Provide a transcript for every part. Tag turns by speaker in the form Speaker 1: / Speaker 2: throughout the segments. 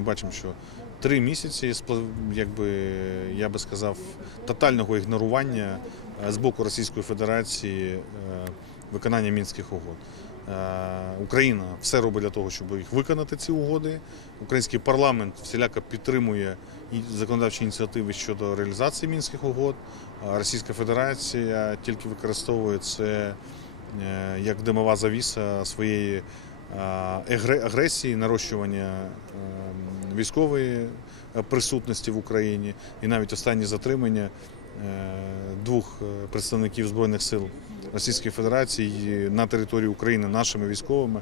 Speaker 1: Ми бачимо, що три місяці, якби я би сказав, тотального ігнорування е, з боку Російської Федерації е, виконання мінських угод. Е, Україна все робить для того, щоб їх виконати ці угоди. Український парламент всіляко підтримує законодавчі ініціативи щодо реалізації мінських угод. Російська Федерація тільки використовує це як димова завіса своєї агресії, нарощування е, військової е, присутності в Україні і навіть останні затримання е, двох е, представників збройних сил Російської Федерації на території України нашими військовими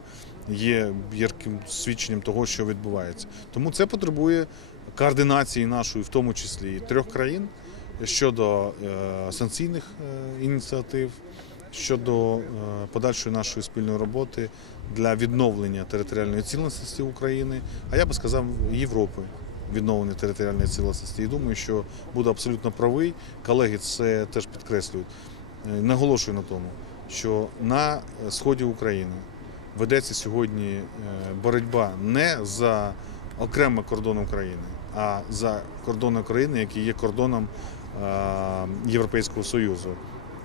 Speaker 1: є ярким свідченням того, що відбувається. Тому це потребує координації нашої, в тому числі і трьох країн щодо санкційних ініціатив, щодо е, подальшої нашої спільної роботи для відновлення територіальної цілісності України, а я би сказав Європи. Відновлення територіальної цілісності. І думаю, що буду абсолютно правий. Колеги це теж підкреслюють. Е, Наголошую на тому, що на сході України ведеться сьогодні е, боротьба не за окремо кордон України, а за кордон України, який є кордоном Європейського Союзу.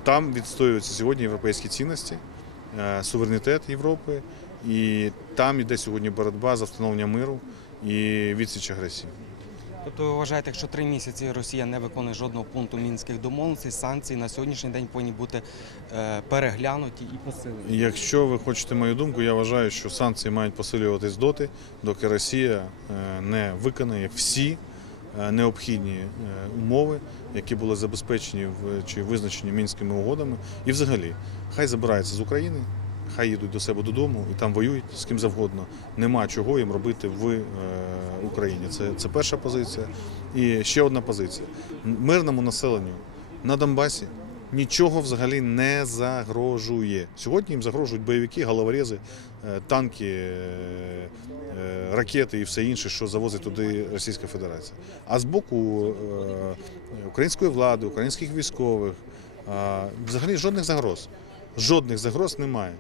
Speaker 1: Там відстоюються сьогодні європейські цінності, е, суверенітет Європи, і там йде сьогодні боротьба за встановлення миру і відсіч агресії.
Speaker 2: Тобто ви вважаєте, якщо три місяці Росія не виконує жодного пункту мінських домовленостей, санкції на сьогоднішній день повинні бути е, переглянуті і посилені.
Speaker 1: Якщо ви хочете мою думку, я вважаю, що санкції мають посилюватись доти, доки Росія е, не виконає всі необхідні е, умови, які були забезпечені в чи визначені мінськими угодами. І взагалі, хай забираються з України, хай їдуть до себе додому і там воюють з ким завгодно. Нема чого їм робити в е, Україні. Це, це перша позиція. І ще одна позиція: мирному населенню на Донбасі нічого взагалі не загрожує. Сьогодні їм загрожують бойовики, головорези, е, танки, е, е, ракети і все інше, що завозить туди Російська Федерація. А з боку української влади, українських військових взагалі жодних загроз. Жодних загроз немає.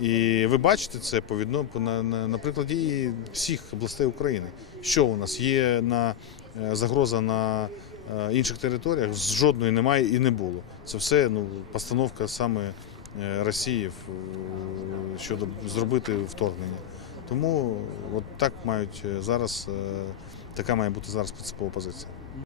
Speaker 1: І ви бачите це по відно на, на, на прикладі всіх областей України. Що у нас є на загроза на інших територіях? Жодної немає і не було. Це все ну, постановка саме е, Росії е, щодо зробити вторгнення. Тому от так мають е, зараз, е, така має бути зараз принципова позиція.